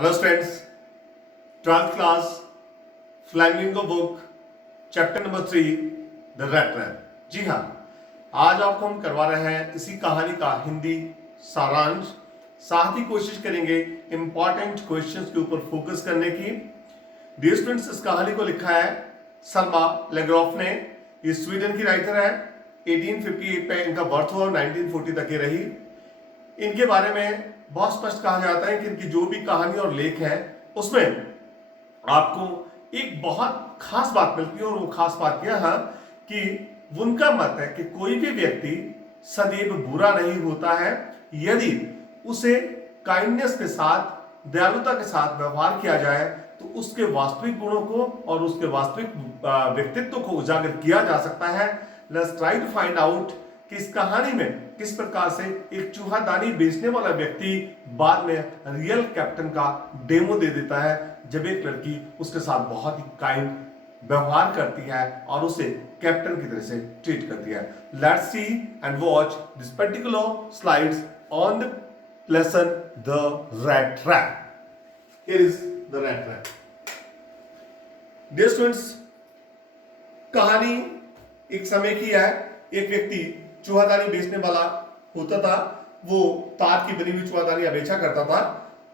Hello students, 12th class flamingo book chapter number 3 the red trap. जी हाँ, आज आपको हम करवा रहे हैं इसी कहानी का हिंदी सारांश। साथ ही कोशिश करेंगे इंपॉर्टेंट क्वेश्चंस के ऊपर फोकस करने की। डियर स्टूडेंट्स, इस कहानी को लिखा है सल्मा लेग्रॉफ ने। ये स्वीडन की राइटर है। 1858 पे इनका बर्थ हुआ और 1940 तक ये रही। इनके बारे में बहुत स्पष्ट कहा जाता है कि इनकी जो भी कहानी और लेख है उसमें आपको एक बहुत खास बात मिलती है, और वो खास बात यह है कि उनका मत है कि कोई भी व्यक्ति सदैव बुरा नहीं होता है यदि उसे काइंडनेस के साथ, दयालुता के साथ व्यवहार किया जाए तो उसके वास्तविक गुणों को और उसके वास्तविक व्यक्तित्व को उजागर किया जा सकता है। Let's try to find out कि इस कहानी में किस प्रकार से एक चूहादानी बेचने वाला व्यक्ति बाद में रियल कैप्टन का डेमो दे देता है, जब एक लड़की उसके साथ बहुत ही काइंड व्यवहार करती है और उसे कैप्टन की तरह से ट्रीट करती है। Let's see and watch this particular slides on the lesson the red trap. Here is the red trap. Dear students, कहानी एक समय की है। एक व्यक्ति चूहादानी बेचने वाला होता था। वो तार की बनी हुई चूहादानियां बेचा करता था।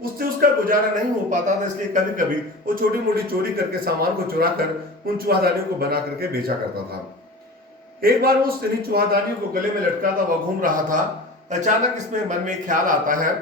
उससे उसका गुजारा नहीं हो पाता था, इसलिए कभी कभी वो छोटी मोटी चोरी करके सामान को चुरा कर उन चूहादानियों को बना करके बेचा करता था। एक बार वो चूहादानियों को गले में लटका था, वह घूम रहा था। अचानक इसमें मन में ख्याल आता है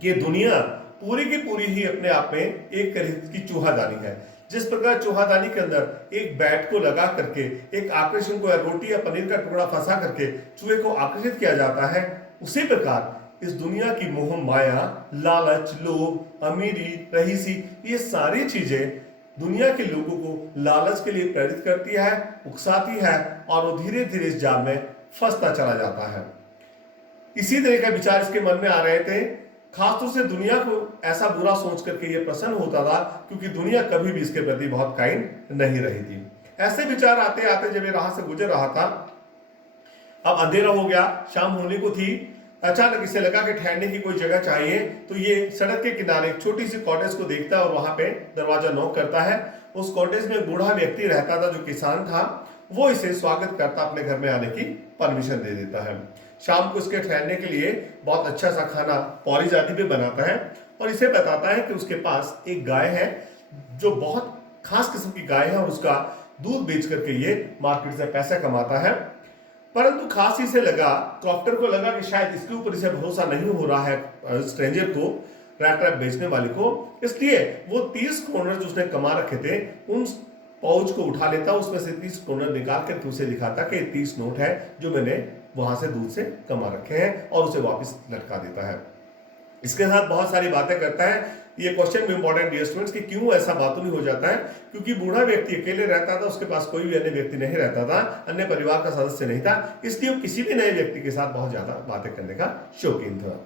कि दुनिया पूरी की पूरी ही अपने आप में एक तरह की चूहादानी है। जिस प्रकार चूहादानी के अंदर एक बैट को लगा करके एक आकर्षण को, या रोटी या पनीर का टुकड़ा फंसा करके चूहे को आकर्षित किया जाता है, उसी प्रकार इस दुनिया की मोह माया, लालच, लोभ, अमीरी, रईसी, ये सारी चीजें दुनिया के लोगों को लालच के लिए प्रेरित करती है, उकसाती है, और वो धीरे धीरे इस जाल में फंसता चला जाता है। इसी तरह का विचार इसके मन में आ रहे थे। खासतौर से दुनिया को ऐसा बुरा सोच करके ये प्रसन्न होता था क्योंकि दुनिया कभी भी इसके प्रति बहुत काइंड नहीं रही थी। ऐसे विचार आते आते जब ये राह से गुजर रहा था, अब अंधेरा हो गया, शाम होने को थी। अचानक इसे लगा कि ठहरने की कोई जगह चाहिए, तो ये सड़क के किनारे एक छोटी सी कॉटेज को देखता है और वहां पे दरवाजा नॉक करता है। उस कॉटेज में एक बूढ़ा व्यक्ति रहता था जो किसान था। वो इसे स्वागत करता, अपने घर में आने की परमिशन दे देता है। शाम को इसके ठहरने के लिए बहुत अच्छा सा खाना पॉरिज आदि भी बनाता है, और इसे बताता है कि उसके पास एक गाय है जो बहुत खास किस्म की गाय है, और उसका दूध बेच करके ये मार्केट से पैसा कमाता है। परंतु खास इसे लगा, क्रॉफ्टर को लगा कि शायद इसके ऊपर इसे भरोसा नहीं हो रहा है स्ट्रेंजर को, रेड ट्रैप बेचने वाले को। इसलिए वो 30 करोड़ जो उसने कमा रखे थे उन पाउच को उठा लेता, उसमें से 30 करोड़ निकाल कर उसे दिखाता कि 30 नोट है जो मैंने वहां से दूध से कमा रखे हैं, और उसे वापस लटका देता है। इसके साथ बहुत सारी बातें करता है। ये क्वेश्चन भी इंपॉर्टेंट डियर स्टूडेंट्स कि क्यों ऐसा बातूनी हो जाता है। क्योंकि बूढ़ा व्यक्ति अकेले रहता था, उसके पास कोई भी अन्य व्यक्ति नहीं रहता था, अन्य परिवार का सदस्य नहीं था, इसलिए वो किसी भी नए व्यक्ति के साथ बहुत ज्यादा बातें करने का शौकीन था।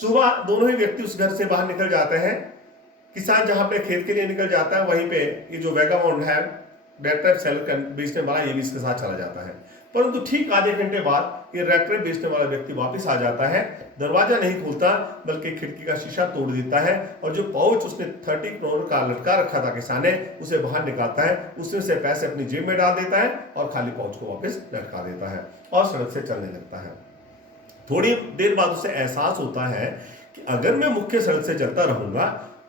सुबह दोनों ही व्यक्ति उस घर से बाहर निकल जाते हैं। किसान जहां पे खेत के लिए निकल जाता है, वहीं पे ये जो वैगाबॉन्ड है, रेड ट्रैप सेल बेचने वाला, ये भी इसके साथ चला जाता है। परंतु ठीक आधे घंटे बाद ये रेड ट्रैप बेचने वाला व्यक्ति वापस आ जाता है। दरवाजा नहीं खोलता बल्कि खिड़की का शीशा तोड़ देता है, और जो पाउच उसने 30 करोड़ का लटका रखा था किसान ने, उसे बाहर निकालता है, उसमें से पैसे अपनी जेब में डाल देता है और खाली पाउच को वापस लटका देता है और सड़क से चलने लगता है। थोड़ी देर बाद उसे एहसास होता है कि अगर मैं मुख्य सड़क से चलता रहूंगा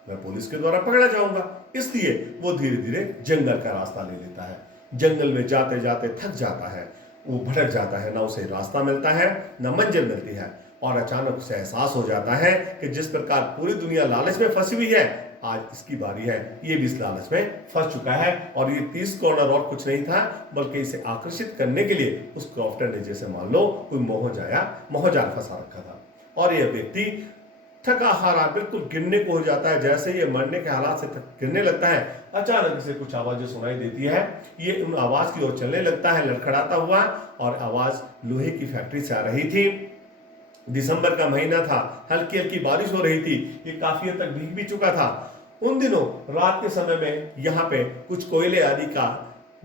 मैं पुलिस के द्वारा पकड़ा जाऊंगा, इसलिए वो धीरे धीरे जंगल का रास्ता ले लेता है। जंगल में जाते जाते थक जाता है, वो भटक जाता है, ना उसे रास्ता मिलता है ना मंजिल मिलती है, और अचानक उसे एहसास हो जाता है कि जिस प्रकार पूरी दुनिया लालच में फंसी हुई है, आज इसकी बारी है, ये भी इस लालच में फंस चुका है। और ये 30 करोड़ और कुछ नहीं था बल्कि इसे आकर्षित करने के लिए उस क्रॉफ्टर ने जैसे मान लो कोई मोहजाल फंसा रखा था। और यह व्यक्ति थका हारा बिल्कुल गिरने को हो जाता है। जैसे ये मरने के हालात से गिरने लगता है, अचानक इसे कुछ आवाजें सुनाई देती है। ये उन आवाज की ओर चलने लगता है लड़खड़ाता हुआ, और आवाज लोहे की फैक्ट्री से आ रही थी। दिसंबर का महीना था, हल्की हल्की बारिश हो रही थी, ये काफी हद तक भीग भी चुका था। उन दिनों रात के समय में यहाँ पे कुछ कोयले आदि का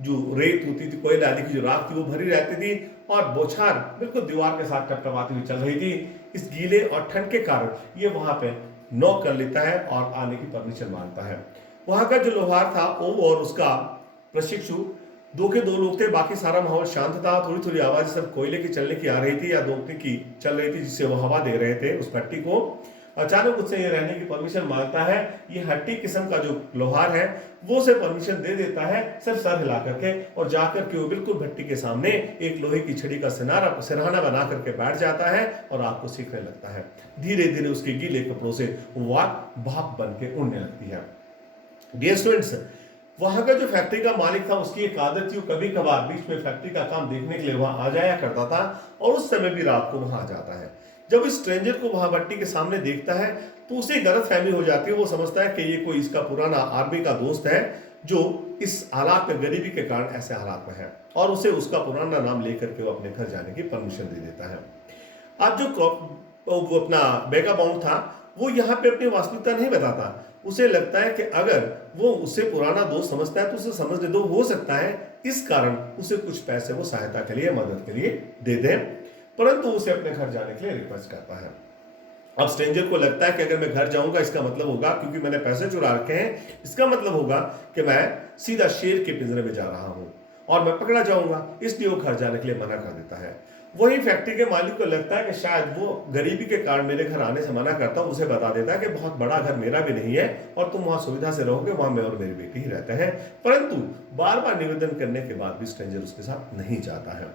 जो रेत होती थी, कोयले आदि की जो राख थी वो भरी रहती थी, और बौछार बिल्कुल दीवार के साथ टपटपाती हुई चल रही थी। इस गीले और ठंड के कारण ये वहां पे नॉक कर लेता है और आने की परमिशन मांगता है। वहां का जो लोहार था ओम और उसका प्रशिक्षु, दो के दो लोग थे, बाकी सारा माहौल शांत था। थोड़ी थोड़ी आवाज सिर्फ कोयले की चलने की आ रही थी या दोगने की चल रही थी, जिससे वो हवा दे रहे थे उस भट्टी को। अचानक उससे ये रहने की परमिशन मांगता है। ये हट्टी किस्म का जो लोहार है वो उसे परमिशन दे देता है, सिर्फ सर हिला करके, और जाकर के वो बिल्कुल भट्टी के सामने एक लोहे की छड़ी का सिरहाना बना करके बैठ जाता है और आग को सीखने लगता है। धीरे धीरे उसके गीले कपड़ों से वो आग भाप बन के उड़ने लगती है। डियर स्टूडेंट्स, वहां का जो फैक्ट्री का मालिक था उसकी एक आदत थी, कभी कभार बीच में फैक्ट्री का काम देखने के लिए वहां आ जाया करता था और उस समय भी रात को वहां आ जाता है। जब इस स्ट्रेंजर को वहां भट्टी के सामने देखता है तो उसे गलतफहमी हो जाती है। वो समझता है कि ये कोई इसका पुराना आर्मी का दोस्त है जो इस हालात में, गरीबी के कारण ऐसे हालात में है, और उसे उसका पुराना नाम लेकर के वो अपने घर जाने की परमिशन दे देता है। आज जो वो अपना बेगाबाउंड था वो यहाँ पे अपनी वास्तविकता नहीं बताता। उसे लगता है कि अगर वो उससे पुराना दोस्त समझता है तो उसे समझने दो, हो सकता है इस कारण उसे कुछ पैसे वो सहायता के लिए, मदद के लिए दे दें, परंतु उसे अपने घर जाने के लिए रिक्वेस्ट करता है। अब स्ट्रेंजर को लगता है कि अगर मैं घर जाऊंगा इसका मतलब होगा, क्योंकि मैंने पैसे चुरा रखे हैं, इसका मतलब होगा कि मैं सीधा शेर के पिंजरे में जा रहा हूं और मैं पकड़ा जाऊंगा, इसलिए वो घर जाने के लिए मना कर देता है। वही फैक्ट्री के मालिक को लगता है कि शायद वो गरीबी के कारण मेरे घर आने से मना करता हूं, उसे बता देता है कि बहुत बड़ा घर मेरा भी नहीं है और तुम वहां सुविधा से रहोगे, वहां मैं और मेरी बेटी ही रहते हैं। परंतु बार बार निवेदन करने के बाद भी स्ट्रेंजर उसके साथ नहीं जाता है।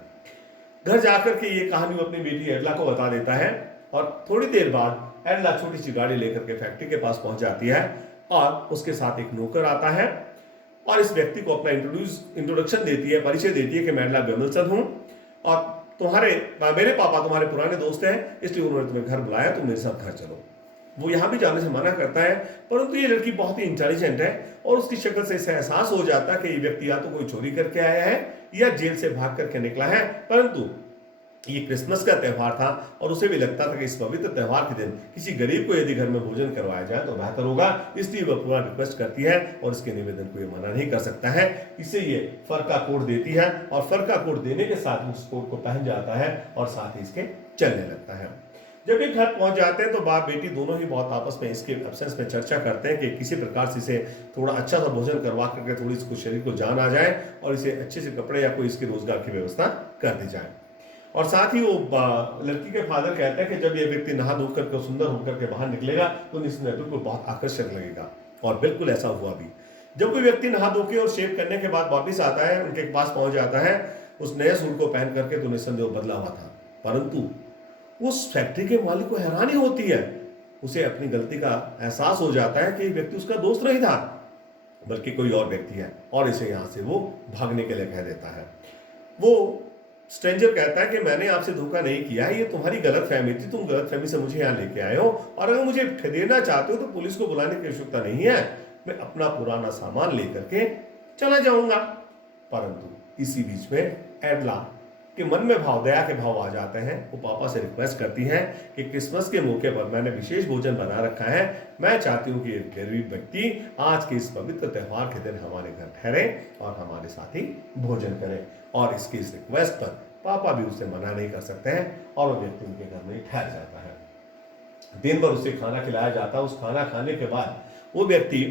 घर जाकर के ये कहानी वो अपनी बेटी एडला को बता देता है और थोड़ी देर बाद एडला छोटी सी गाड़ी लेकर के फैक्ट्री के पास पहुंच जाती है और उसके साथ एक नौकर आता है और इस व्यक्ति को अपना इंट्रोडक्शन देती है, परिचय देती है कि मैं एडला बेमलचंद हूं और मेरे पापा तुम्हारे पुराने दोस्त हैं, इसलिए उन्होंने तुम्हें घर बुलाया, तुम मेरे साथ घर चलो। वो यहां भी जाने से मना करता है, परंतु ये लड़की बहुत ही इंटेलिजेंट है और उसकी शक्ल से इसे एहसास हो जाता है कि ये व्यक्ति या तो कोई चोरी करके आया है या जेल से भाग करके निकला है। परंतु ये क्रिसमस का त्यौहार था और उसे भी लगता था कि इस पवित्र त्यौहार के दिन किसी गरीब को यदि घर में भोजन करवाया जाए तो बेहतर होगा, इसलिए वह पूरा रिक्वेस्ट करती है और इसके निवेदन को ये मना नहीं कर सकता है। इसे ये फरका कोट देती है और फरका कोट देने के साथ उस कोट को पहन जाता है और साथ ही इसके चलने लगता है। जब ये घर पहुंच जाते हैं तो बाप बेटी दोनों ही बहुत आपस में इसके एब्सेंस में चर्चा करते हैं कि किसी प्रकार से इसे थोड़ा अच्छा सा भोजन करवा करके थोड़ी इसको शरीर को जान आ जाए और इसे अच्छे से कपड़े या कोई इसके रोजगार की व्यवस्था कर दी जाए। और साथ ही वो लड़की के फादर कहते हैं कि जब ये व्यक्ति नहा धो करके सुंदर होकर के बाहर निकलेगा तो निश्चित बिल्कुल बहुत आकर्षक लगेगा, और बिल्कुल ऐसा हुआ भी। जब कोई व्यक्ति नहा धो के और शेव करने के बाद वापिस आता है, उनके पास पहुंच जाता है उस नए सूट को पहन करके, तो निस्संदेह बदला हुआ था। परंतु उस फैक्ट्री के मालिक को हैरानी होती है, उसे अपनी गलती का एहसास हो जाता है कि ये व्यक्ति उसका दोस्त नहीं था बल्कि कोई और व्यक्ति है, और इसे यहां से वो भागने के लिए कह देता है। वो स्ट्रेंजर कहता है कि मैंने आपसे धोखा नहीं किया है, ये तुम्हारी गलतफहमी थी, तुम गलतफहमी से मुझे यहाँ लेके आए हो, और अगर मुझे खदेड़ना चाहते हो तो पुलिस को बुलाने की आवश्यकता नहीं है, मैं अपना पुराना सामान लेकर के चला जाऊंगा। परंतु इसी बीच में एडला के मन में दया के भाव आ जाते हैं। वो पापा से रिक्वेस्ट करती हैं कि क्रिसमस के मौके पर मैंने विशेष भोजन बना रखा है, मैं चाहती हूँ कि एक गरीब व्यक्ति आज के इस पवित्र त्यौहार के दिन हमारे घर ठहरे और हमारे साथ ही भोजन करे। और इसकी इस रिक्वेस्ट पर पापा भी उसे मना नहीं कर सकते हैं और वो व्यक्ति उनके घर में ही ठहर जाता है। दिन भर उसे खाना खिलाया जाता है। उस खाना खाने के बाद वो व्यक्ति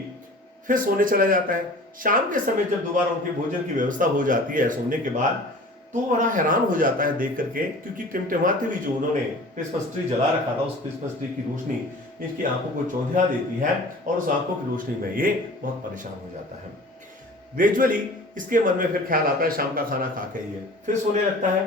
फिर सोने चला जाता है। शाम के समय जब दोबारा उनके भोजन की व्यवस्था हो जाती है सोने के बाद, तो बड़ा हैरान हो जाता है देख करके, क्योंकि टिमटिमाते हुई जो उन्होंने क्रिसमस ट्री जला रखा था, उस क्रिसमस ट्री की रोशनी इसकी आंखों को चौंधिया देती है और उस आंखों की रोशनी में ये बहुत परेशान हो जाता है। ग्रेजुअली इसके मन में फिर ख्याल आता है शाम का खाना खा के ये फिर सोने लगता है।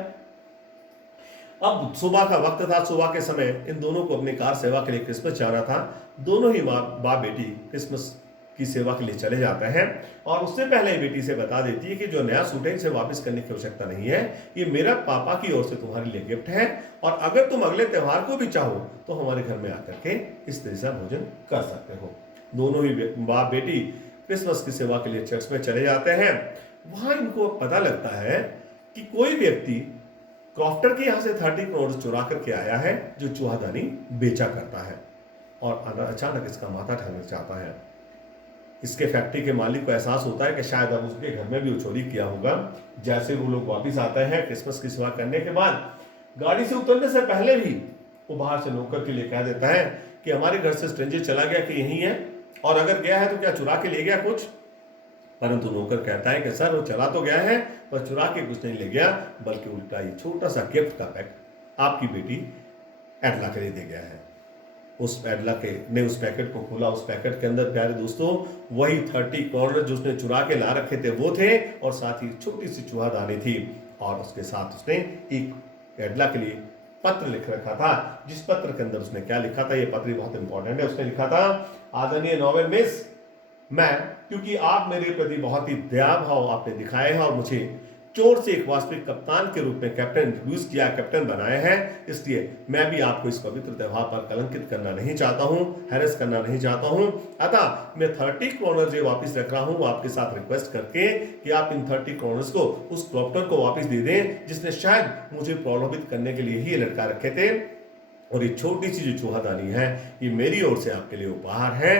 अब सुबह का वक्त था, सुबह के समय इन दोनों को अपनी कार सेवा के लिए क्रिसमस जाना था। दोनों ही बाप बेटी क्रिसमस की सेवा के लिए चले जाते हैं और उससे पहले बेटी से बता देती है कि जो नया सूट है इसे वापस करने की आवश्यकता नहीं है, ये मेरा पापा की ओर से तुम्हारे लिए गिफ्ट है, और अगर तुम अगले त्योहार को भी चाहो तो हमारे घर में आकर के इस तरह से भोजन कर सकते हो। दोनों ही बाप बेटी क्रिसमस की सेवा के लिए चर्च में चले जाते हैं। वहां इनको पता लगता है कि कोई व्यक्ति क्रॉफ्टर के यहां से 30 करोड़ चुरा करके आया है जो चूहादानी बेचा करता है, और अचानक इसका माथा ठहरना चाहता है। इसके फैक्ट्री के मालिक को एहसास होता है कि शायद अब उसके घर में भी वो चोरी किया होगा। जैसे वो लोग वापस आते हैं क्रिसमस की सेवा करने के बाद, गाड़ी से उतरने से पहले भी वो बाहर से नौकर के लिए कह देता है कि हमारे घर से स्ट्रेंजर चला गया कि यही है, और अगर गया है तो क्या चुरा के ले गया कुछ? परंतु नौकर कहता है कि सर वो चला तो गया है पर चुरा के कुछ नहीं ले गया, बल्कि उल्टा ये छोटा सा गिफ्ट का पैक आपकी बेटी एडला के लिए दे गया है। उस एडला के ने उस पैकेट को खोला, उस पैकेट के अंदर प्यारे दोस्तों वही 30 कॉर्नर जो उसने चुरा के ला रखे थे वो थे, और साथ ही छोटी सी चूहादानी थी, और उसके साथ उसने एक एडला के लिए पत्र लिख रखा था, जिस पत्र के अंदर उसने क्या लिखा था, ये पत्र बहुत इंपॉर्टेंट है। उसने लिखा था, आदरणीय नोबेल मिस, मैं, क्योंकि आप मेरे प्रति बहुत ही दया भाव आपने दिखाए हैं और मुझे चोर से एक वास्तविक कप्तान के रूप में कैप्टन इंट्रोड्यूस किया, कैप्टन बनाए हैं, इसलिए मैं भी आपको इस पवित्र त्यौहार पर कलंकित करना नहीं चाहता हूं, हैरेस करना नहीं चाहता हूं। अतः मैं 30 करोनर जो वापस रख रहा हूं आपके साथ रिक्वेस्ट करके कि आप इन 30 करोनर्स को उस क्रॉप्टर को वापस दे दें जिसने शायद मुझे प्रलोभित करने के लिए ही लटका रखे थे, और ये छोटी सी जो चूहादानी है ये मेरी ओर से आपके लिए उपहार है,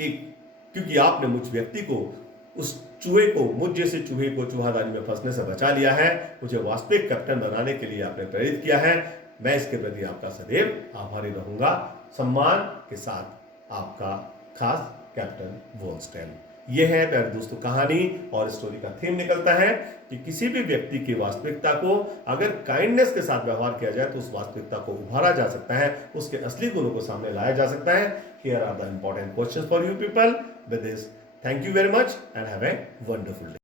एक क्योंकि आपने मुझ व्यक्ति को, उस चूहे को, मुझ जैसे चूहे को चूहादानी में फंसने से बचा लिया है, मुझे वास्तविक कैप्टन बनाने के लिए आपने प्रेरित किया है, मैं इसके प्रति आपका सदैव आभारी रहूंगा। सम्मान के साथ आपका खास कैप्टन वोल्स्टेन। यह है प्यारे दोस्तों कहानी, और स्टोरी का थीम निकलता है कि किसी भी व्यक्ति की वास्तविकता को अगर काइंडनेस के साथ व्यवहार किया जाए तो उस वास्तविकता को उभारा जा सकता है, उसके असली गुणों को सामने लाया जा सकता है। Here are the important questions for you people. With this, thank you very much and have a wonderful day.